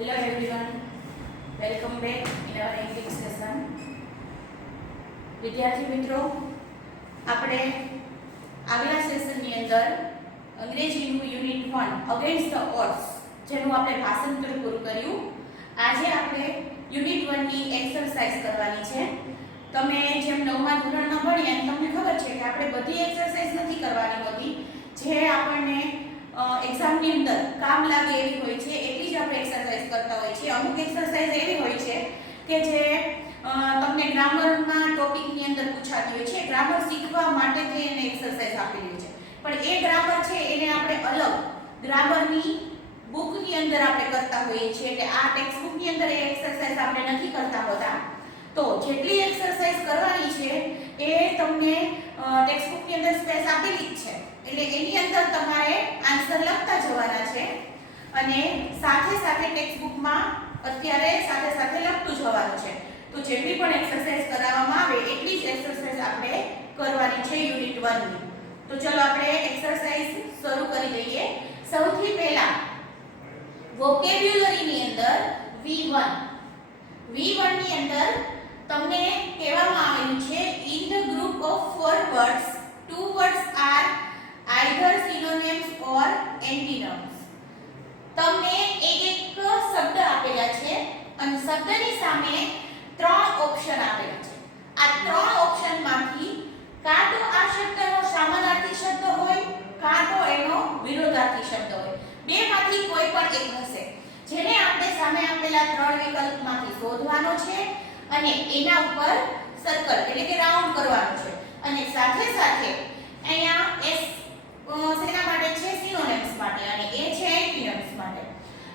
Hello everyone, welcome back in our English session. વિદ્યાર્થી મિત્રો, આપણે આગલા સેશનની અંદર અંગ્રેજીનું યુનિટ 1 અગેન્સ્ટ ધ ઓડ્સ જેનું આપણે ભાષાંતર પૂરું કર્યું. આજે આપણે યુનિટ 1 ની એક્સરસાઇઝ કરવાની છે. તમે જેમ 9મા ધોરણમાં ભણ્યા એમ તમને ખબર છે કે આપણે બધી એક્સરસાઇઝ નથી કરવાની હોતી. જે આપણને એક્ઝામની અંદર કામ લાગે એવી હોય છે એટલી જ આપણે એક્સરસાઇઝ કરતા હોય છે. અમુક એક્સરસાઇઝ એવી હોય છે કે જે તમને ગ્રામરના ટોપિકની અંદર પૂછાતી હોય છે. ગ્રામર શીખવા માટે જે એને એક્સરસાઇઝ આપેલી છે, પણ એ ગ્રામર છે એને આપણે અલગ ગ્રામરની બુકની અંદર આપણે કરતા હોઈએ છીએ. એટલે આ ટેક્સ્ટ બુકની અંદર એ એક્સરસાઇઝ આપણે નથી કરતા હોતા. તો જેટલી એક્સરસાઇઝ કરવાની છે એ તમને ટેક્સ્ટ બુકની અંદર સ્પેસ આપેલી જ છે. એટલે એની અંદર તમારે આન્સર લખતા જવાના છે અને સાથે સાથે ટેક્સ્ટ બુકમાં અત્યારે સાથે સાથે લખતું જવાનું છે. તો જેટલી પણ એક્સરસાઇઝ કરાવવામાં આવે એટલી જ એક્સરસાઇઝ આપણે કરવાની છે યુનિટ 1 ની. તો ચલો આપણે એક્સરસાઇઝ શરૂ કરી દઈએ. સૌથી પહેલા વોકેબ્યુલરી ની અંદર V1 ની અંદર તમને કહેવામાં આવેલું છે in the group of 4 words, 2 words are either synonyms or antonyms. તમને એક શબ્દ આપેલા છે અને શબ્દની સામે 3 ઓપ્શન આપેલા છે. આ 3 ઓપ્શનમાંથી કાં તો આ શબ્દનો સમાનાર્થી શબ્દ હોય કાં તો એનો વિરોધાર્થી શબ્દ હોય. બેમાંથી કોઈ પણ એક હશે જેને આપણે સામે આપેલા 3 વિકલ્પમાંથી શોધવાનો છે અને એના ઉપર સર્કલ એટલે કે રાઉન્ડ કરવાનો છે. અને સાથે સાથે અહીંયા એસ શેના માટે છે? સિનોનિમ્સ માટે, અને એ છે એન્ટિનિમ્સ માટે.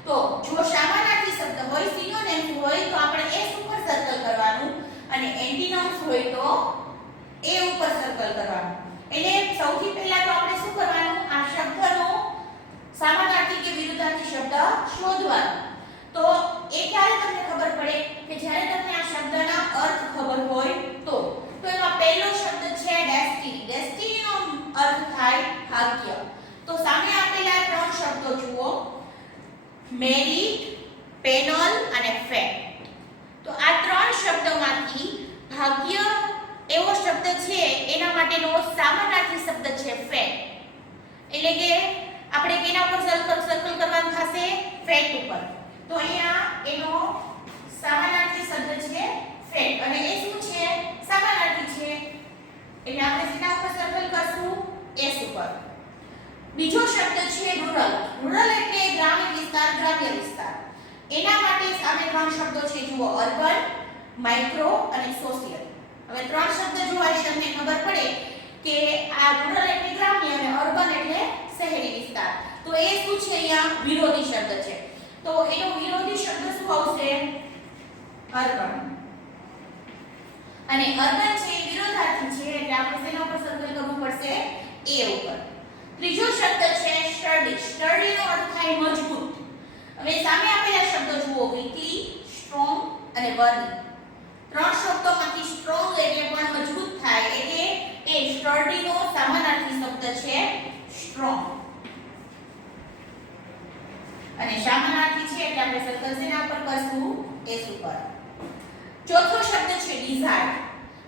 તો જો સમાનાર્થી શબ્દ હોય, સિનોનિમ્સ હોય તો આપણે એસ ઉપર સર્કલ કરવાનું અને એન્ટિનિમ્સ હોય તો એ ઉપર સર્કલ કરવાનું. એટલે સૌથી પહેલા તો આપણે શું કરવાનું? આ શબ્દનો સમાનાર્થી કે વિરુદ્ધાર્થી શબ્દ શોધવાનો. તો એ ક્યારે તમને ખબર પડે કે જ્યારે તમને આ શબ્દના અર્થ ખબર હોય તો એમાં પહેલો શબ્દ છે ડેસ્ટિની. ડેસ્ટિનીનો અર્થ થાય ભાગ્ય. તો સામે આપેલા 3 શબ્દો જુઓ, મેરિટ, પેનલ અને ફેટ. તો આ 3 શબ્દોમાંથી ભાગ્ય એવો શબ્દ છે એના માટેનો સમાનાર્થી શબ્દ છે ફેટ. એટલે કે આપણે કેના ઉપર સર્કલ કરવાનું થશે? ફેટ ઉપર. તો અહીંયા એનો સમાનાર્થી શબ્દ છે ફેટ અને એ શું છે? સમાનાર્થી છે. એટલે આપણે શેના ઉપર સર્કલ કરશું? એસ ઉપર. બીજો શબ્દ છે રૂરલ. રૂરલ એટલે ગ્રામ્ય વિસ્તાર, ગ્રામ્ય વિસ્તાર. એના માટે સામે 3 શબ્દો છે જુઓ, અર્બન, માઇક્રો અને સોશિયલ. હવે 3 શબ્દ જોવા છે તમને ખબર પડે કે આ રૂરલ એટલે ગ્રામ્ય અને અર્બન એટલે શહેરી વિસ્તાર. તો એ શું છે? અહીંયા વિરોધી શબ્દ છે. તો એનો વિરોધી શબ્દ શું આવશે? અર્બન. અને અર્બન છે એ વિરોધાર્થી છે એટલે આપણે શેના ઉપર સર્કલ કરવું પડશે? એ ઉપર. ત્રીજો શબ્દ છે સ્ટડી. સ્ટડી નો અર્થ થાય મજબૂત. હવે સામે આપેલા શબ્દો જુઓ, વીકલી, સ્ટ્રોંગ અને વર્ની. 3 શબ્દોમાંથી સ્ટ્રોંગ એટલે પણ મજબૂત થાય એટલે એ સ્ટડી નો સમાનાર્થી શબ્દ છે સ્ટ્રોંગ. અને સમાનાર્થી છે એટલે આપણે સર્કલ શેના ઉપર કરશું? એસ ઉપર. ચોથો શબ્દ છે ડિઝાયર.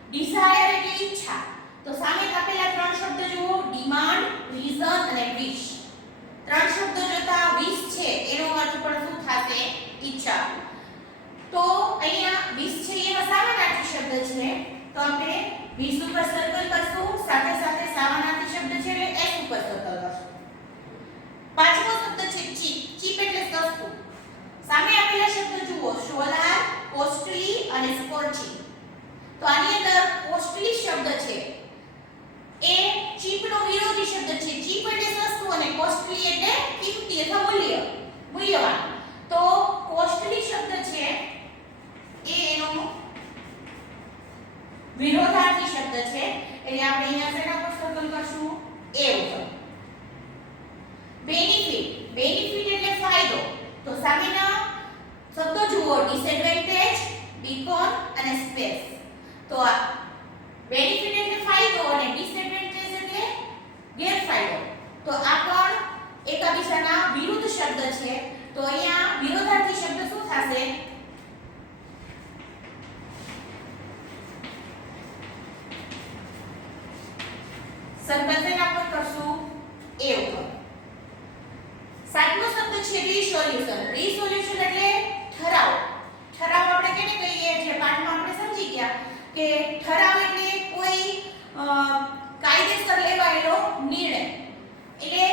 ડિઝાયર એટલે ઈચ્છા. તો સામે આપેલા 3 શબ્દ જુઓ, ડિમાન્ડ, રીઝન અને વિશ. 3 શબ્દો જોતા વિશ છે એનો અર્થ પણ શું થશે? ઈચ્છા. તો અહીંયા વિશ છે એનો સમાનાર્થી શબ્દ છે તો આપણે વિશ ઉપર સર્કલ કરશું, સાથે સાથે સમાનાર્થી શબ્દ છે એટલે એસ ઉપર સર્કલ કરશું. પાંચમો શબ્દ છે ચીપ. ચીપ એટલે સસ્તું. સામે આપેલા શબ્દ જુઓ, સોલાર, કોસ્ટલી અને સ્કોર્ચિંગ. તો આની અંદર કોસ્ટલી શબ્દ છે એ ચીપ નો વિરોધી શબ્દ છે. ચીપ એટલે સસ્તું અને કોસ્ટલી એટલે કિંમતી અથવા મૂલ્યવાન. તો કોસ્ટલી શબ્દ છે એ એનો વિરોધાર્થી શબ્દ છે એટલે આપણે અહીંયા શેના પર સર્કલ કરશું? એ ઉપર. બેનિફિટ. બેનિફિટ એટલે ફાયદો. તો સામેના શબ્દો જુઓ, ડિસએડવાન્ટેજ, બીકોન અને સ્પેસ. તો આ બેનિફિટ એટલે ફાયદો અને ડિસએડવાન્ટેજ એટલે ગેરફાયદો. તો આ પણ એકબીજાના વિરુદ્ધ શબ્દ છે. તો અહીંયા વિરોધાર્થી શબ્દ છે રીસોલ્યુશન. રીસોલ્યુશન એટલે ઠરાવ. ઠરાવ આપણે કેને કહીએ? જે પાઠમાં આપણે સમજી ગયા કે ઠરાવ એટલે કોઈ કાયદેસર લેવાયેલો નિર્ણય. એટલે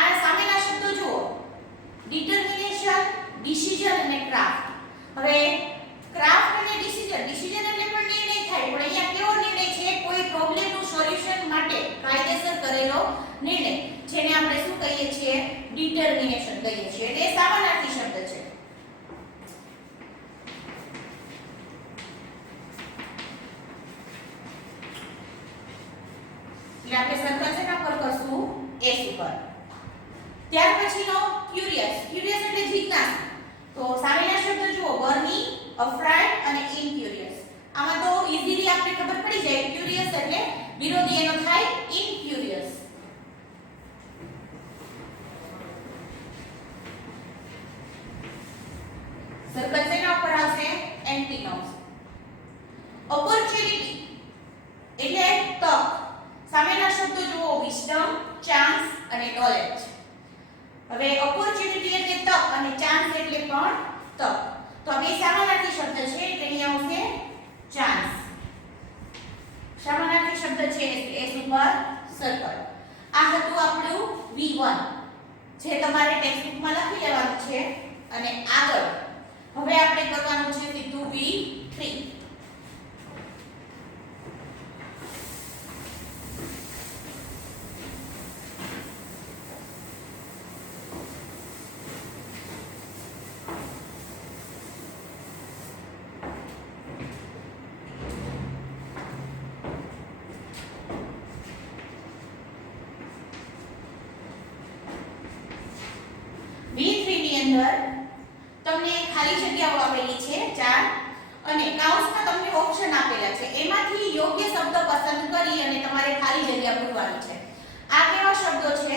આ સામેના શબ્દો જુઓ, ડિટર્મિનેશન, ડિસિઝન અને ક્રાફ્ટ. હવે ક્રાફ્ટ અને ડિસિઝન, ડિસિઝન એટલે પણ નિર્ણય થાય, પણ અહીંયા કેવો નિર્ણય છે? કોઈ પ્રોબ્લેમનું સોલ્યુશન માટે કાયદેસર કરેલો નિર્ણય, જેને આપણે શું કહીએ છીએ? ડિટર્મિનેશન કહીએ છીએ. એટલે સમાનાર્થી શબ્દ છે. એટલે આપણે સર્કલ શેના પર કરશું? એસ ઉપર. ત્યાર પછીનો ક્યુરિયસ. ક્યુરિયસ એટલે જિજ્ઞાસુ. તો સામેના શબ્દ જુઓ, બર્ની, અફ્રાઇડ અને ઇનક્યુરિયસ. આમાં તો ઈઝીલી આપણે ખબર પડી જાય. ક્યુરિયસ એટલે વિરોધી એનો થાય ઇનક્યુરિયસ. સર્કલ શેના ઉપર આવશે? એન્ટીનોમ્સ. ઓપોર્ચ્યુનિટી એટલે તક. સામેના શબ્દો જુઓ, વિઝડમ, ચાન્સ અને નોલેજ. હવે ઓપોર્ચ્યુનિટી એટલે તક અને ચાન્સ એટલે પણ તક. તો આ બે સમાનાર્થી શબ્દ છે, એટલે અહીં આવશે ચાન્સ. સમાનાર્થી શબ્દ છે એસ ઉપર સર્કલ. આ હતું આપણું V1, જે તમારે ટેક્સ્ટબુકમાં લખી લેવાનું છે. અને આગળ હવે આપણે કરવાનું છે સીધું V3. V3 ની અંદર તમને ખાલી જગ્યાઓ આપેલી છે 4 અને કાઉન્સમાં તમને ઓપ્શન આપેલા છે. એમાંથી યોગ્ય શબ્દ પસંદ કરી અને તમારે ખાલી જગ્યા પૂરવાની છે. આ કેવા શબ્દો છે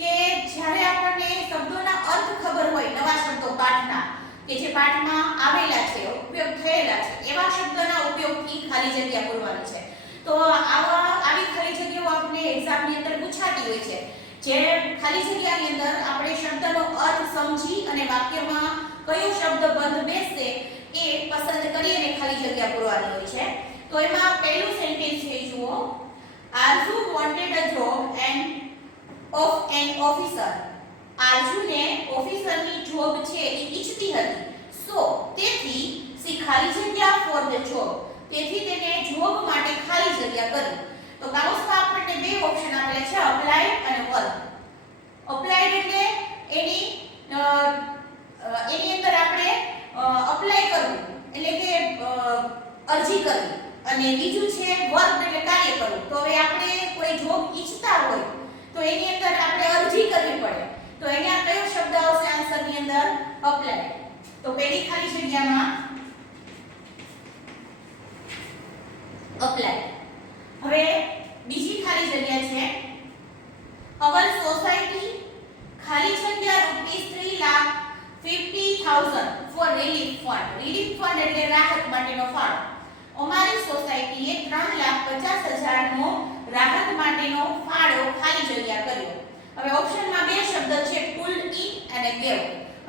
કે જ્યારે આપણને શબ્દોના અર્થ ખબર હોય, નવા શબ્દો પાઠના કે જે પાઠમાં આવેલા છે, ઉપયોગ થયેલા છે, એવા શબ્દોના ઉપયોગથી ખાલી જગ્યા પૂરવાની છે. તો આવી ખાલી જગ્યાઓ આપણે એક્ઝામની અંદર પૂછાતી હોય છે. જે ખાલી જગ્યાની અંદર આપણે શબ્દનો અર્થ સમજી અને વાક્યમાં કયો શબ્દ બંધ બેસશે એ પસંદ કરી અને ખાલી જગ્યા પૂરવાની હોય છે. તો એમાં પહેલું સેન્ટેન્સ છે, જુઓ, Aarzoo wanted a job and of an officer. આરજુને ઓફિસરની જોબ છે એ ઈચ્છતી હતી. સો તેથી સી ખાલી જગ્યા ફોર ધ જોબ. તેથી તેને જોબ માટે ખાલી જગ્યા કરી. તો કાઉન્સમાં આપણને બે ઓપ્શન આપેલા છે, અપ્લાઈડ અને વર્ક. અપ્લાઈડ એટલે એની અંદર આપણે અપ્લાય કરવું, એટલે કે અરજી કરવી, અને બીજું છે વર્ક એટલે કાર્ય કરવું. તો હવે આપણે કોઈ જોબ ઈચ્છતા હોય તો એની અંદર આપણે અરજી કરવી પડે. તો અહીંયા કયો શબ્દ આવશે આન્સરની અંદર? અપ્લાય. તો પહેલી ખાલી જગ્યામાં અપ્લાય. હવે બીજી ખાલી જગ્યા છે, અવર સોસાયટી ખાલી જગ્યા ₹3,50,000 for relief fund. Relief fund એટલે રાહત માટેનો ફાળો. અમારી સોસાયટીએ 3,50,000 નો રાહત માટેનો ફાળો ખાલી જગ્યા કર્યો. હવે ઓપ્શનમાં બે શબ્દ છે, પુલ્ડ ઇન અને ગેવ.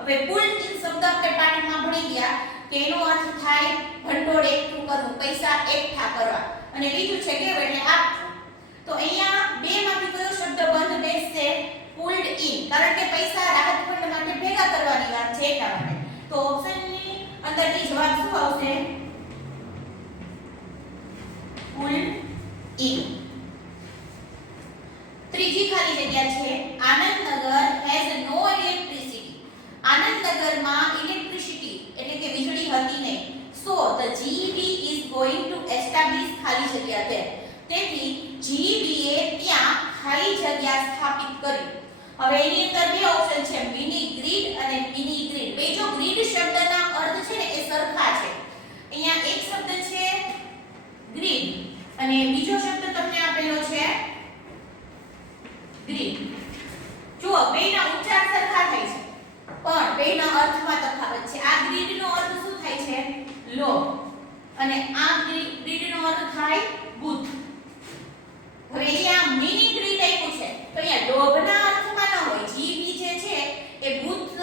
હવે પુલ્ડ ઇન શબ્દ આપણે પાઠમાં ભણી ગયા કે એનો અર્થ થાય ભંડોળ એકઠું કરવું, પૈસા એકઠા કરવા, અને બીજું છે ગેવ એટલે આપવું. તો અહીંયા બે માંથી કયો શબ્દ બંધ બેસશે? પુલ્ડ ઇન, કારણ કે પૈસા રાહત ફંડ માટે ભેગા કરવાની વાત છે એટલા માટે. તો ઓપ્શનની અંદરથી જવાબ શું આવશે? Pulled in. ત્રીજી ખાલી જગ્યા છે, આનંદનગર હેઝ નો ઇલેક્ટ્રિસિટી. આનંદનગરમાં ઇલેક્ટ્રિસિટી એટલે કે વીજળી હતી નહીં. So the GEB is going to establish ખાલી જગ્યા there. તેથી જીઈબી એ ત્યાં ખાલી જગ્યા સ્થાપિત કરી. હવે એની અંદર બે ઓપ્શન છે, મિની ગ્રીડ અને મિની ગ્રીડ. બે જો ગ્રીડ શબ્દના અર્થ છે ને એ સરખા છે. અહીંયા એક શબ્દ છે ગ્રીડ અને બીજો શબ્દ તમને આપેલો છે ગ્રીડ. જુઓ, બેના ઉચ્ચાર સરખા થાય છે પણ બેના અર્થમાં તફાવત છે. આ ગ્રીડનો અર્થ શું થાય છે? લોભ, અને આ ગ્રીડનો અર્થ થાય બુદ્ધ. હવે અહીંયા મિની ગ્રીડ આપ્યું છે તો અહીંયા લોભના અર્થમાં ન હોય. જીબી જે છે એ બુદ્ધ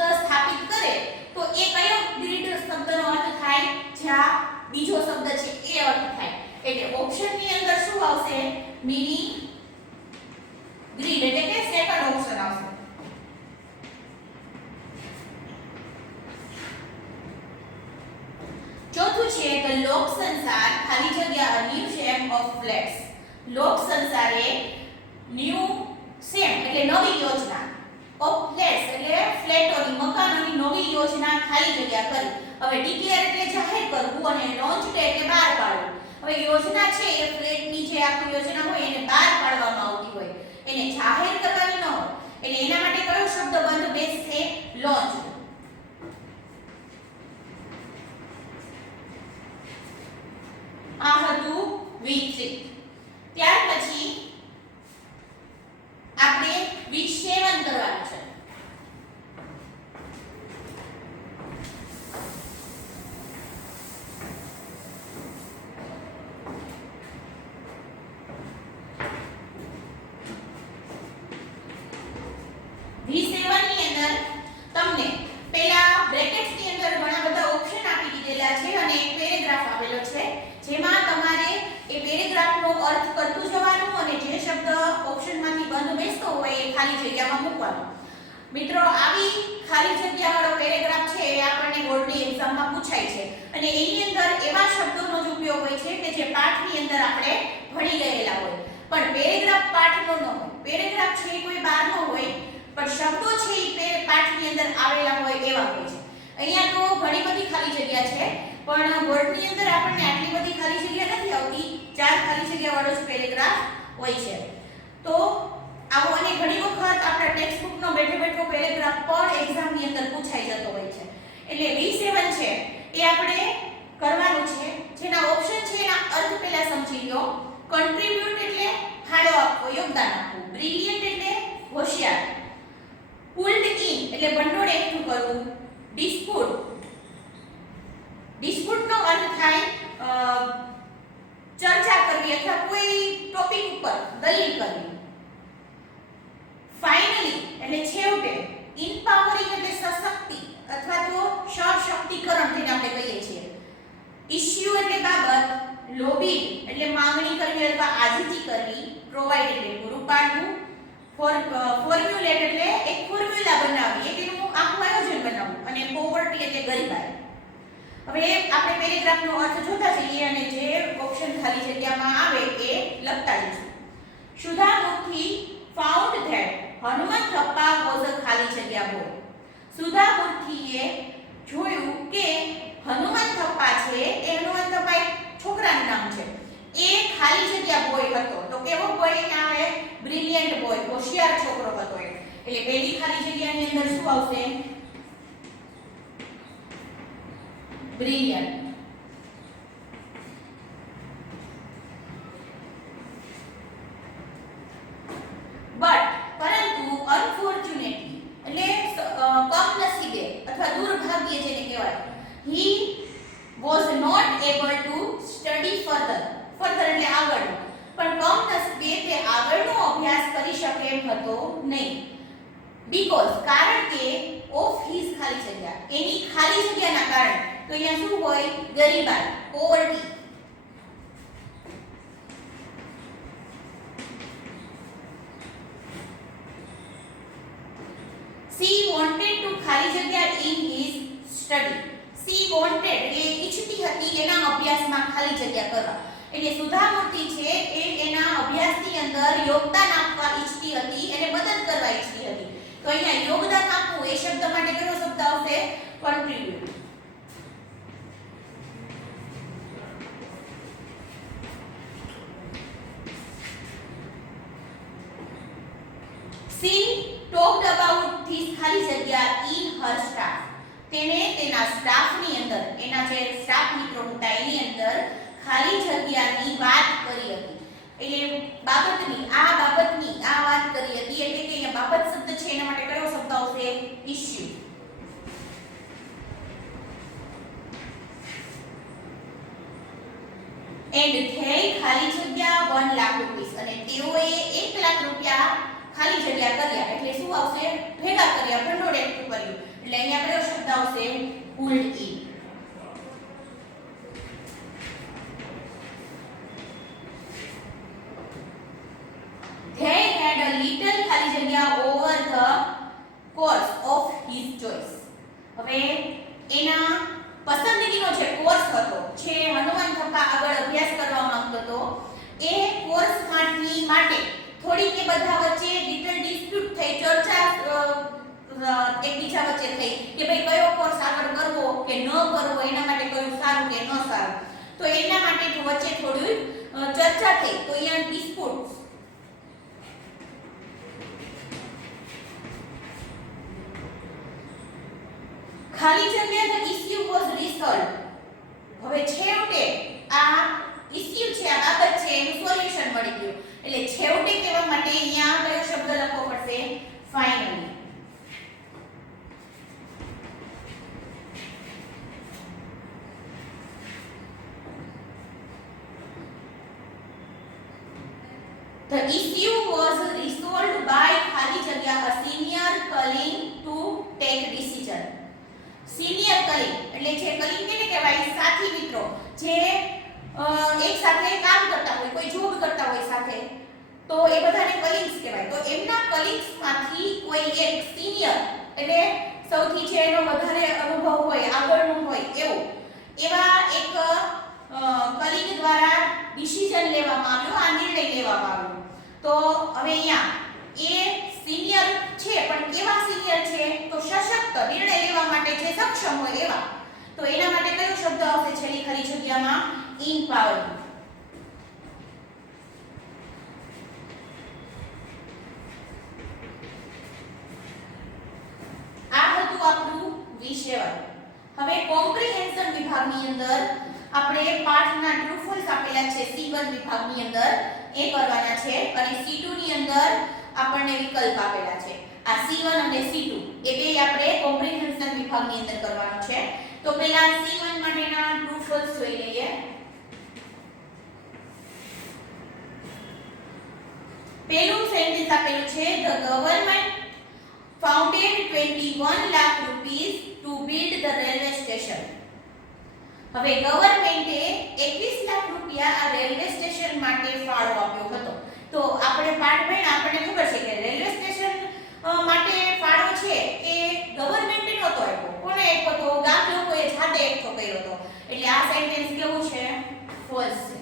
બીજો શબ્દ છે એ અર્થ થાય. એટલે ઓપ્શન ની અંદર શું આવશે? મિની ગ્રીડ એટલે કે સેકન્ડ ઓપ્શન આવશે. ચોથું છે કે લોક સંસાર ખાલી જગ્યા a new shape of flats. લોક સંસાર એ ન્યુ સેમ એટલે નવી યોજના ઓફ ફ્લેટ્સ એટલે ફ્લેટોની મકાનોની નવી યોજના ખાલી જગ્યા કરી. હવે ડિક્લેર એટલે જાહેર કરવું અને લોન્ચ એટલે બહાર પાડવું. હવે યોજના છે એ ફ્લેટની જે આખી યોજના હોય એને બહાર પાડવામાં આવતી હોય, એને જાહેર કરવાની ન હોય. એટલે એના માટે કયો શબ્દ બંધ બેસશે? લોન્ચ. આ હતું V3. ત્યાર પછી આપણે V7 કરવાનું છે. V7 ની અંદર તમને પહેલા બ્રેકેટ્સ ની અંદર ઘણા બધા ઓપ્શન આપી દીધેલા છે અને એક પેરેગ્રાફ આપેલો છે, જેમાં તમારે એ પેરેગ્રાફનો અર્થ કરતું જવાનું અને જે શબ્દ ઓપ્શનમાંથી બંધ બેસતો હોય એ ખાલી જગ્યામાં મૂકવાનો. મિત્રો, આવી ખાલી જગ્યાવાળો પેરેગ્રાફ છે એ આપણને બોર્ડની એક્ઝામમાં પૂછાય છે અને એની અંદર એવા શબ્દોનો જ ઉપયોગ હોય છે કે જે પાઠની અંદર આપણે ભણી ગયેલા હોય, પણ પેરેગ્રાફ પાઠનો ન હોય. પેરેગ્રાફ છે કોઈ બહારનો હોય પણ શબ્દો છે એ પાઠની અંદર આવેલા હોય એવા હોય છે. અહીંયા તો ઘણી બધી ખાલી જગ્યા છે પણ બોર્ડની અંદર આપણને આટલી બધી ખાલી જગ્યા નથી આવતી. 4 ખાલી જગ્યાવાળો જ પેરેગ્રાફ હોય છે. તો આવો અને ઘણી વખત આપણા ટેક્સ્ટ બુકનો બેઠો બેઠો પેરેગ્રાફ પણ એક્ઝામની અંદર પૂછાઈ જતો હોય છે. એટલે V7 છે એ આપણે કરવાનું છે. જેના ઓપ્શન છે એના અર્થ પહેલા સમજી લો. કન્ટ્રીબ્યુટ એટલે ફાળો આપવો, યોગદાન આપવું. બ્રિલિયન્ટ એટલે હોશિયાર. પુલ્ડ ઇન એટલે ભંડોળ એકઠું કરવું. ડિસ્પ્યુટનો અર્થ થાય ચર્ચા કરવી અથવા કોઈ ટોપિક ઉપર દલીલ કરવી. ફાઇનલી એટલે છેવટે. ઇમ્પાવરિંગ એટલે સશક્તિ અથવા તો સશક્તિકરણ જેને આપણે કહીએ છીએ. ઇશ્યુ એટલે બાબત. લોબિંગ એટલે માંગણી કરવી અથવા આજીજી કરવી. પ્રોવાઇડ એટલે પૂરું પાડવું. ફોર્મ્યુલેટ એટલે એક ફોર્મ્યુલા બનાવવી, એક એનું આખું આયોજન બનાવવું. અને પોવર્ટી એટલે ગરીબાઈ. હવે આપણે પેરેગ્રાફનો અર્થ જોતા જઈએ અને જે ઓપ્શન ખાલી જગ્યામાં આવે એ લખતા જઈશું. સુધામૂર્તિ ફાઉન્ડ ધેટ હનુમંતપ્પા વોઝ અ ખાલી જગ્યા બોય. સુધામૂર્તિએ જોયું કે હનુમંતપ્પા છે એ હનુમંતપ્પા એક છોકરાનું નામ છે, એ ખાલી જગ્યા બોય હતો. તો કેવો બોય આવે? બ્રિલિયન્ટ બોય, હોશિયાર છોકરો હતો એ. એટલે પહેલી ખાલી જગ્યાની અંદર શું આવશે? બ્રિલિયન્ટ. બટ પરંતુ અનફોર્ચ્યુનેટલી એટલે કમનસીબે અથવા દુર્ભાગ્યે જેને કહેવાય, he was not able to study further. Further એટલે આગળ. પણ કમનસીબે તે આગળનો અભ્યાસ કરી શકે એમ હતો નહીં. બીકોઝ કારણ કે ઓફ હિઝ ખાલી જગ્યા, એની ખાલી જગ્યાના કારણે. તો અહીંયા શું હોય? ગરીબાઈ, પોવર્ટી. she wanted to ખાલી જગ્યા in his study. she wanted એટલે ઈચ્છતી હતી એના અભ્યાસમાં ખાલી જગ્યા કરવા. એટલે સુધામૂર્તિ છે એ એના અભ્યાસની અંદર યોગદાન આપવા ઈચ્છતી હતી, એને મદદ કરવા ઈચ્છતી હતી. તો અહીંયા યોગદાન આપવું એ શબ્દ માટે કયો શબ્દ આવશે? contribute. she talked about this ખાલી જગ્યા in her staff. તેને તેના સ્ટાફની અંદર, એના જે સ્ટાફ મિત્રો હતા એની અંદર ખાલી જગ્યાની વાત કરી હતી. એટલે બાબતની આ વાત કરી હતી. એટલે કે અહીંયા બાબત શબ્દ છે એના માટે કયો શબ્દ આવશે? ઇશ્યુ. એન્ડ they ખાલી જગ્યા 1 લાખ રૂપિયા અને તેઓએ 1 લાખ રૂપિયા ખાલી જગ્યા કર્યા. એટલે શું આવશે? ભેગા કર્યા, ભંડોળ એકઠું કર્યું. એટલે અહીંયા કયો શબ્દ આવશે? Pulled in. હવે એના પસંદગીનો જે કોર્સ હતો, જે હનુમાન થપ્પા આગળ અભ્યાસ કરવા માંગતો હતો, એ કોર્સ માટે થોડીક એ બધા વચ્ચે લિટલ ડિસ્પ્યુટ થઈ, ચર્ચા એકબીજા વચ્ચે થઈ કે ભાઈ કયો કોર્સ આગળ કરવો કે ન કરવો, એના માટે કયું સારું કે ન સારું. તો એના માટે વચ્ચે થોડી ચર્ચા થઈ. તો અહીંયા ડિસ્પ્યુટ ખાલી જગ્યા the issue was resolved. હવે છેવટે આ ઇશ્યુ છે, આ બાબત છે, એનું સોલ્યુશન મળી ગયું. એટલે છેવટે કહેવા માટે અહીંયા કયો શબ્દ લખવો પડશે? Finally. The issue was resolved by ખાલી જગ્યા a senior colleague to take decision. Senior colleague એટલે જે કલીગ કેને કહેવાય? સાથી મિત્રો, જે એક સાથે કામ કરતા હોય, કોઈ જોબ કરતા હોય સાથે, તો એ બધાને કલીગ્સ કહેવાય. તો એમના કલીગ્સ માંથી કોઈ એક સિનિયર એટલે સૌથી જે એનો વધારે અનુભવ હોય, આગળનું હોય એવું, એવા એક કલીગ દ્વારા ડિસિઝન લેવામાં આવ્યો, આ નિર્ણય લેવામાં આવ્યો. તો હવે અહીંયા એ સિનિયર છે, પણ કેવા સિનિયર છે? તો સશક્ત, નિર્ણય લેવા માટે જે સક્ષમ હોય એવા. તો એના માટે કયો શબ્દ આવશે છેલ્લી ખાલી જગ્યામાં? empowered. આ હતું આપણું વિષય. હવે કોમ્પ્રિહેન્શન વિભાગની અંદર આપણે પાઠના ટ્રુ ફોલ્સ આપેલા છે C1 વિભાગની અંદર, એ કરવાના છે. અને C2 ની અંદર આપણને વિકલ્પ આપેલા છે. આ C1 અને C2 એ બે આપણે કોમ્પ્રિહેન્શન વિભાગની અંદર કરવાનો છે. તો પહેલા C1 માટેના ટ્રુ ફોલ્સ જોઈ લઈએ. પહેલું સેન્ટેન્સ આપેલું છે the government founded 21 lakh rupees to build the railway station. હવે ગવર્નમેન્ટે 21 લાખ રૂપિયા આ રેલવે સ્ટેશન માટે ફાળો આપ્યો હતો. તો આપણે પાઠ ભણ્યા, આપણને ખબર છે કે રેલવે સ્ટેશન માટે ફાળો છે એ ગવર્નમેન્ટે નહોતો આપ્યો. કોણે આપ્યો તો? ગામ લોકોએ જાતે એકઠો કર્યો હતો. એટલે આ સેન્ટેન્સ કેવું છે? ફોલ્સ છે.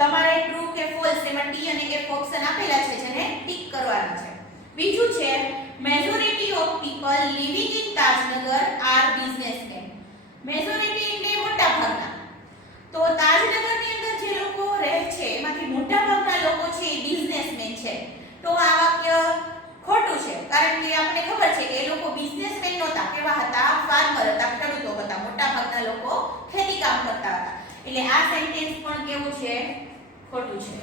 તમારે ટ્રુ કે ફોલ્સ એમાં ટી અને એફ ઓપ્શન આપેલા છે, જેને ટિક કરવાના છે. બીજું છે majority of people living in Tajnagar are businessman. Majority એટલે મોટા ભાગના. તો તાજનગરની અંદર જે લોકો રહે છે એમાંથી મોટા ભાગના લોકો છે એ બિઝનેસમેન છે. તો આ વાક્ય ખોટું છે, કારણ કે આપણને ખબર છે કે એ લોકો બિઝનેસમેન નહોતા. કેવા હતા? ફાર્મર હતા, ખેડૂતો હતા. મોટા ભાગના લોકો ખેતી કામ કરતા હતા. એટલે આ સેન્ટેન્સ પણ કેવું છે? ખોટું છે.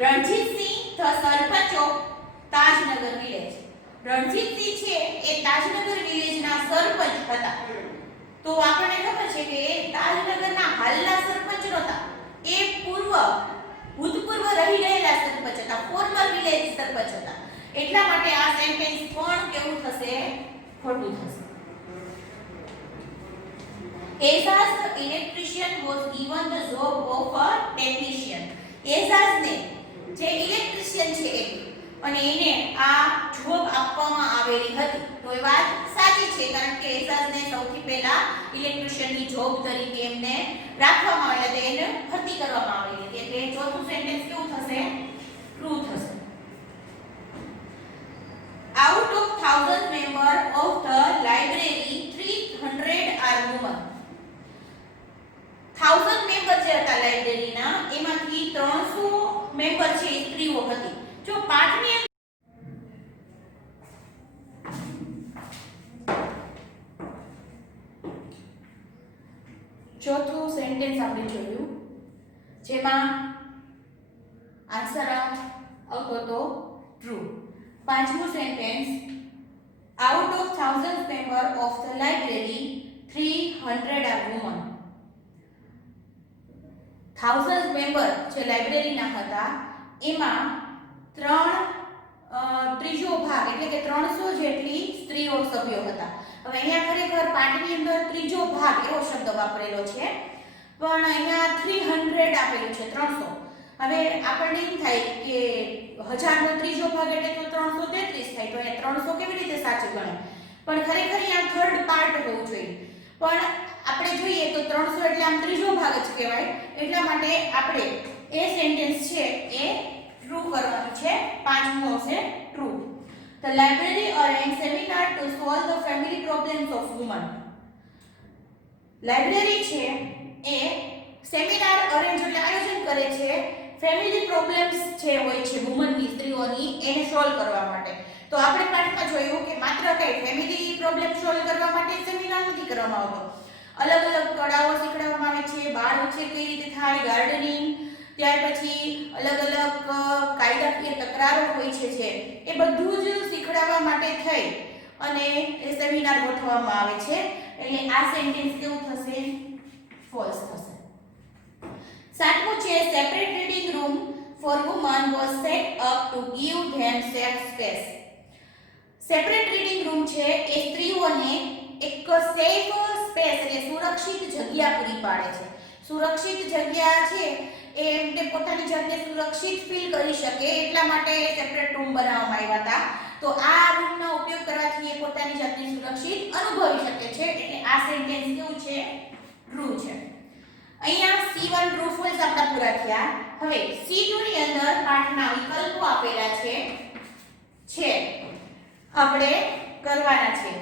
Ranjitsinh the sarpanch of Tajnagar village. Ranjitsinh છે એ તાજનગર વિલેજના સરપંચ હતા. તો આપણને ખબર છે કે એ તાજનગરના હાલના સરપંચ નહોતા. એ ભૂતપૂર્વ રહી ગયેલા સરપંચ હતા, ફોર્મર વિલેજ સરપંચ હતા. એટલા માટે આ સેન્ટેન્સ પણ કેવું થશે? ખોટું થશે. Azaz the electrician was given the job of a technician. Azaz ને જે ઇલેક્ટ્રિશિયન છે એ, અને એને આ જોબ આપવામાં આવેલી હતી. તો એ વાત સાચી છે, કારણ કે એઝાઝને સૌથી પહેલા ઇલેક્ટ્રિશિયનની જોબ તરીકે એમને રાખવામાં આવેલા હતા, એને ભરતી કરવામાં આવેલી હતી. એટલે ચોથું સેન્ટેન્સ કેવું થશે? ટ્રુ થશે. Out of 1000 members of the library 300 are women. 1000 member જે હતા લાઇબ્રેરીના, એમાંથી 300 મેમ્બર છે એ સ્ત્રીઓ હતી. જો પાઠની ચોથું સેન્ટેન્સ આપણે જોયું, જેમાં આન્સર આવતો હતો ટ્રુ. પાંચમું sentence out of 1000 member of the library 300 are woman. 1000 member જે લાઇબ્રેરીના હતા એમાં ત્રીજો ભાગ એટલે કે 300 જેટલી સ્ત્રીઓ સભ્યો હતા. હવે અહીંયા ખરેખર પાઠની અંદર ત્રીજો ભાગ એવો શબ્દ વાપરેલો છે, પણ અહીંયા 300 આપેલું છે, 300. હવે આપણને એમ થાય કે 1000 નો ત્રીજો ભાગ એટલે તો 333 થાય, તો અહીંયા 300 કેવી રીતે સાચું ગણાય? પણ ખરેખર અહીંયા થર્ડ પાર્ટ હોવું જોઈએ, પણ આપણે જોઈએ તો 300 એટલે આમ ત્રીજો ભાગ જ કહેવાય, એટલા માટે આપણે એ સેન્ટેન્સ છે એ ટ્રુ કરવાનું છે. પાંચમું આવશે true. The library arranged seminar to solve the family problems of women. Library છે એ સેમિનાર અરેન્જ એટલે આયોજન કરે છે ફેમિલી પ્રોબ્લેમ્સ જે હોય છે વુમનની, સ્ત્રીઓની, એને સોલ્વ કરવા માટે. તો આપણે પાઠમાં જોયું કે માત્ર કઈ ફેમિલી પ્રોબ્લેમ સોલ્વ કરવા માટે સેમિનાર નથી કરવામાં આવતો. અલગ અલગ કળાઓ શીખવાડવામાં આવે છે, બાળ ઉછેર કઈ રીતે થાય, ગાર્ડનિંગ, ત્યાર પછી અલગ અલગ કાયદાકીય તકરારો હોય છે જે એ બધું જ શીખવાડવા માટે થઈ અને એ સેમિનાર ગોઠવવામાં આવે છે. એટલે આ સેન્ટેન્સ કેવું થશે? ફોલ્સ થશે. સાતમું છે separate reading room for woman was set up to give them safe space. Separate reading room છે એ સ્ત્રીઓને એક સેફ સ્પેસ એટલે સુરક્ષિત જગ્યા પૂરી પાડે છે. સુરક્ષિત જગ્યા છે એ એમને પોતાની જાતને સુરક્ષિત ફીલ કરી શકે એટલા માટે સેપરેટ રૂમ બનાવવામાં આવ્યા હતા. તો આ રૂમનો ઉપયોગ કરવાથી એ પોતાની જાતને સુરક્ષિત અનુભવી શકે છે. એટલે આ સેન્ટેન્સ કેવું છે? ટ્રુ છે. અહીંયા C1 ટ્રુ ફોલ્સ આપણા પૂરા થયા. હવે C2 ની અંદર પાઠના વિકલ્પો આપેલા છે આપણે કરવાના છે.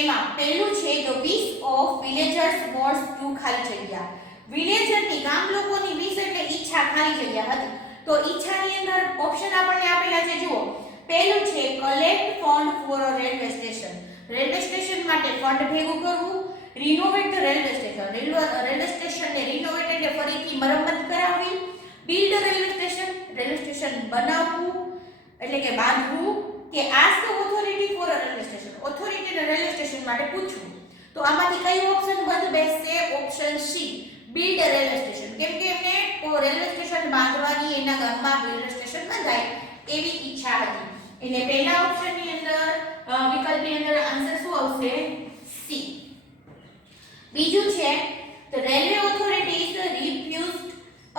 એમાં પહેલું છે the wish of villagers was to ખાલી જગ્યા. વિલેજરની ગામ લોકોની વિશ એટલે ઈચ્છા ખાલી જગ્યા હતી. તો ઈચ્છાની અંદર ઓપ્શન આપણને આપેલા છે જુઓ. પહેલું છે collect fund for a railway station. Railway station માટે ફંડ ભેગું કરવું. Renovate the railway station. Railway સ્ટેશનને રિનોવેટ એટલે ફરીથી મરમ્મત કરાવવી. Build railway station. Railway station બનાવવું એટલે કે બાંધવું. કે ask authority for a railway station. ઓથોરિટીને રેલવે સ્ટેશન માટે પૂછવું. તો આમાંથી કયું ઓપ્શન બંધ બેસશે? Option C build railway station. કેમ કે એમને રેલવે સ્ટેશન બાંધવાની એના ગામમાં રેલવે સ્ટેશન બંધાય એવી ઈચ્છા હતી. એટલે પહેલા ઓપ્શનની અંદર વિકલ્પની અંદર આન્સર શું આવશે? સી. બીજું છે the railway authorities refused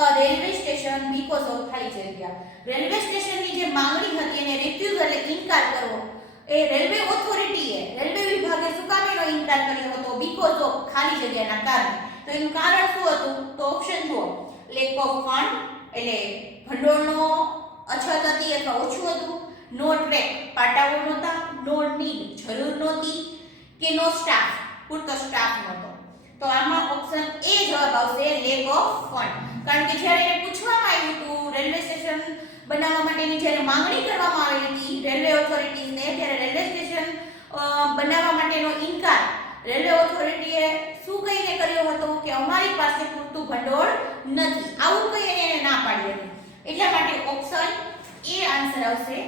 a railway station because of ખાલી જગ્યા. રેલવે સ્ટેશનની જે માંગણી હતી એને રિફ્યુઝ એટલે ઇનકાર કરવો. એ રેલવે ઓથોરિટીએ, રેલવે વિભાગે શું કામ એનો ઇનકાર કર્યો હતો? બીકોઝ ઓફ ખાલી જગ્યાના કારણે. તો એનું કારણ શું હતું? તો ઓપ્શન જુઓ. લેક ઓફ ફંડ એટલે ભંડોળનો અછત હતી અથવા ઓછું હતું. નો ટ્રેક પાટાઓ નહોતા. નો નીડ જરૂર નહોતી. કે નો સ્ટાફ પૂરતો સ્ટાફ નહોતો. તો આમાં ઓપ્શન એ જવાબ આવશે લેક ઓફ ફંડ. કારણ કે જ્યારે એને પૂછવામાં આવ્યું હતું રેલવે સ્ટેશન બનાવવા માટેની જ્યારે માંગણી કરવામાં આવી હતી રેલવે ઓથોરિટીઝને, ત્યારે રેલવે સ્ટેશન બનાવવા માટેનો ઇનકાર રેલવે ઓથોરિટીએ શું કહીને કર્યો હતો? કે અમારી પાસે પૂરતું ભંડોળ નથી. આવું કહીને એને ના પાડી હતી. એટલા માટે ઓપ્શન એ આન્સર આવશે.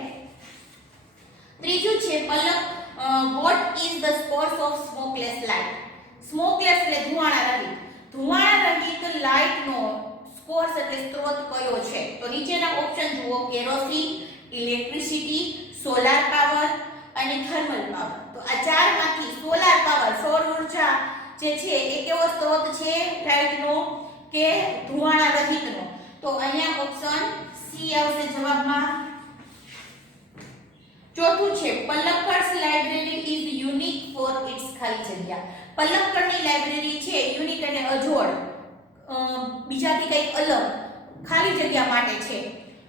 ત્રીજું છે પલક what is the source of smokeless light. Smokeless એટલે ધુમાડા રહિત. ધુમાડા રહિત લાઇટનો સોર્સ એટલે સ્ત્રોત કયો છે? તો નીચેના ઓપ્શન જુઓ. કેરોસીન, ઇલેક્ટ્રિસિટી, સોલાર પાવર અને થર્મલ પાવર. તો આ ચારમાંથી સોલાર પાવર, સૌર ઉર્જા જે છે એ કેવો સ્ત્રોત છે લાઇટનો કે ધુમાડા રહિતનો? તો અહીંયા ઓપ્શન સી આવશે જવાબમાં. ચોથું છે Palakkad's library is unique for its ખાલી જગ્યા. પલક્કડની લાઇબ્રેરી છે યુનિક એટલે અજોડ, બીજાથી કંઈક અલગ ખાલી જગ્યા માટે છે.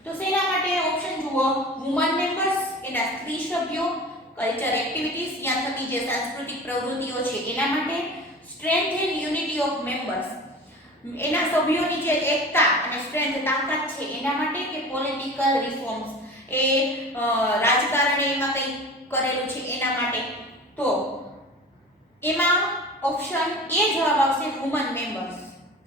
તો શેના માટે? ઓપ્શન જુઓ. વુમન મેમ્બર્સ એના સ્ત્રી સભ્યો, કલ્ચર એક્ટિવિટીઝ ત્યાં થતી જે સાંસ્કૃતિક પ્રવૃત્તિઓ છે એના માટે, strength and unity of members એના સભ્યોની જે એકતા અને સ્ટ્રેન્થ તાકાત છે એના માટે, કે પોલિટિકલ રિફોર્મ્સ એ રાજકારણે એમાં કંઈ કરેલું છે એના માટે. તો એમાં ઓપ્શન એ જવાબ આવશે વુમન મેમ્બર્સ,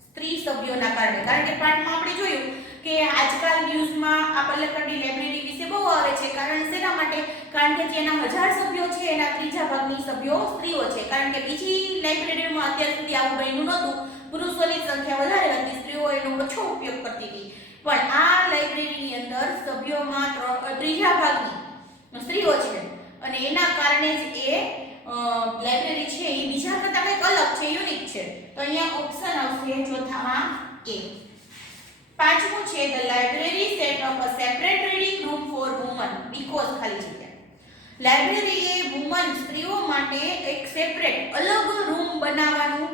સ્ત્રી સભ્યોના કારણે. કારણ કે પાઠમાં આપણે જોયું કે આજકાલ ન્યૂઝમાં આ પલક્કડની લાઇબ્રેરી વિશે બહુ આવે છે. કારણ શેના માટે? કારણ કે જેના 1000 સભ્યો છે એના ત્રીજા ભાગની સભ્યો સ્ત્રીઓ છે. કારણ કે બીજી લાઇબ્રેરીમાં અત્યાર સુધી આવું બન્યું નહોતું. પુરુષોની સંખ્યા વધારે હતી, સ્ત્રીઓ એનો ઓછો ઉપયોગ કરતી હતી. પણ આ લાઇબ્રેરીની અંદર સભ્યોમાં ત્રીજા ભાગની સ્ત્રીઓ છે અને એના કારણે જ એ લાઇબ્રેરી છે એ બીજા કરતા કંઈક અલગ છે, યુનિક છે. તો અહીંયા ઓપ્શન આવશે ચોથામાં એ. પાંચમું છે the library set up a separate reading room for woman because ખાલી જગ્યા લાઇબ્રેરીએ વુમન સ્ત્રીઓ માટે એક સેપરેટ અલગ રૂમ બનાવ્યો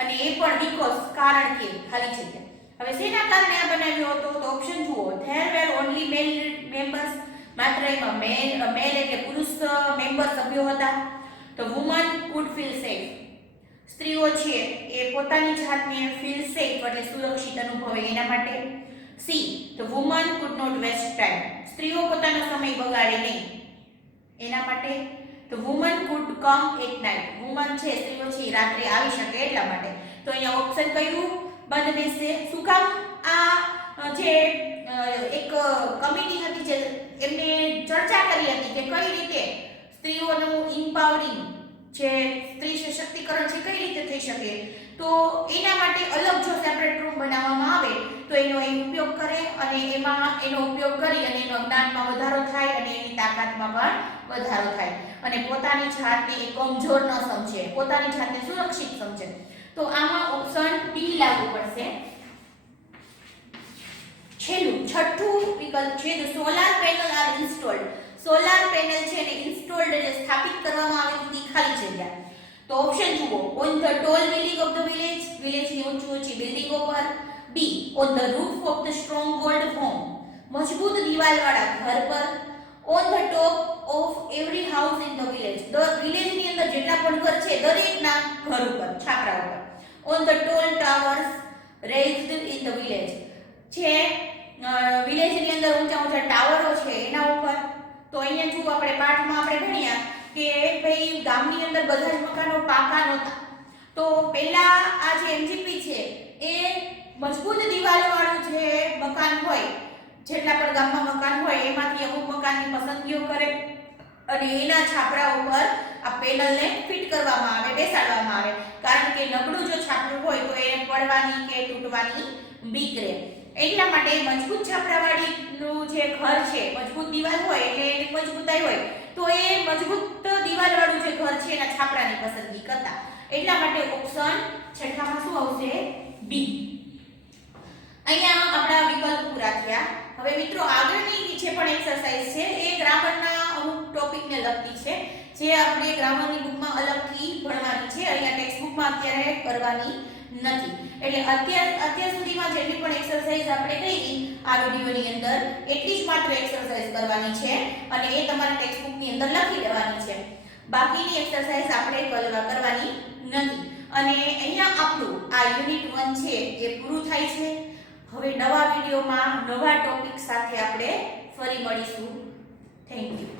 અને એ પણ બીકોઝ કારણ કે ખાલી જગ્યા. હવે શેના કારણે આ બનાવ્યો હતો તો ઓપ્શન જુઓ there were only male members માત્ર એમાં મેલ એટલે પુરુષ મેમ્બર સભ્યો હતા. તો વુમન કુડ ફીલ સેફ સ્ત્રીઓ છે એ પોતાની જાતને ફીલ સેફ એટલે સુરક્ષિત અનુભવે એના માટે. સી તો woman could not waste time સ્ત્રીઓ પોતાનો સમય બગાડે નહીં એના માટે. તો woman could come at night woman છે સ્ત્રીઓ છે રાત્રે આવી શકે એટલા માટે. તો અહીંયા ઓપ્શન કયું બંધ બેસશે? શું કામ? આ જે એક કમિટી હતી જે એમને ચર્ચા કરી હતી કે કઈ રીતે સ્ત્રીઓનું ઇમ્પાવરિંગ જે સ્ત્રી સશક્તિકરણ છે કઈ રીતે થઈ શકે. તો એના માટે અલગ જો સેપરેટ રૂમ બનાવવામાં આવે તો એનો એ ઉપયોગ કરે અને એમાં એનો ઉપયોગ કરી અને એનો જ્ઞાનમાં વધારો થાય અને એની તાકાતમાં પણ વધારો થાય અને પોતાની જાતને એ કમજોર ન સમજે પોતાની જાતને સુરક્ષિત સમજે. તો આમાં ઓપ્શન ડી લાગુ પડશે. છેલ્લું છઠ્ઠું વિકલ્પ છે the solar panel are installed solar panel છે એને ઇન્સ્ટોલ્ડ એટલે સ્થાપિત કરવામાં આવી હતી ખાલી જગ્યા. તો ઓપ્શન જુઓ on the tall building of the વિલેજની ઊંચી બિલ્ડિંગો પર. B on the roof of the strong walled home મજબૂત દિવાલવાળા ઘર પર. On the top of every house in the વિલેજની અંદર જેટલા પણ ઘર છે દરેકના ઘર ઉપર છાપરા ઉપર. On the tall towers raised in the village છે વિલેજની અંદર ઊંચા ટાવરો છે એના ઉપર. તો અહીંયા જો આપણે પાઠમાં આપણે ભણ્યા કે ભાઈ ગામની અંદર બધા જ મકાનો પાકા નહોતા. તો પહેલા આ જે એમજીપી છે એ મજબૂત દિવાલોવાળું જે મકાન હોય જેટલા પણ ગામમાં મકાન હોય એમાંથી અમુક મકાનની પસંદગીઓ કરે અને એના છાપરા ઉપર આ પેનલને ફિટ કરવામાં આવે બેસાડવામાં આવે. કારણ કે નબળું જો છાપરું હોય તો એને પડવાની કે તૂટવાની બીક રહે. એટલા માટે મજબૂત છાપરાવાળીનું જે ઘર છે મજબૂત દિવાલ હોય એટલે એની મજબૂતાઈ હોય તો એ મજબૂત દિવાલવાળું જે ઘર છે એના છાપરાની પસંદગી કરતા. એટલા માટે ઓપ્શન છઠ્ઠામાં શું આવશે? બી. અહીંયા આપણા વિકલ્પ પૂરા થયા. હવે મિત્રો આગળની જે પણ એક્સરસાઇઝ છે એ ગ્રામરના અમુક ટોપિકને લગતી છે જે આપણે ગ્રામરની બુકમાં અલગથી ભણવાની છે. અહીંયા ટેક્સ્ટ બુકમાં અત્યારે કરવાની નથી. એટલે અત્યાર સુધીમાં જેટલી પણ એક્સરસાઇઝ આપણે કરી આ વિડિયોની અંદર એટલી જ માત્ર એક્સરસાઇઝ કરવાની છે અને એ તમારે ટેક્સ્ટ બુકની અંદર લખી દેવાની છે. બાકીની એક્સરસાઇઝ આપણે કરવાની નથી. અને અહીંયા આપણું આ યુનિટ 1 છે એ પૂરું થાય છે. હવે નવા વિડિયોમાં નવા ટોપિક સાથે આપણે ફરી મળીશું. Thank you.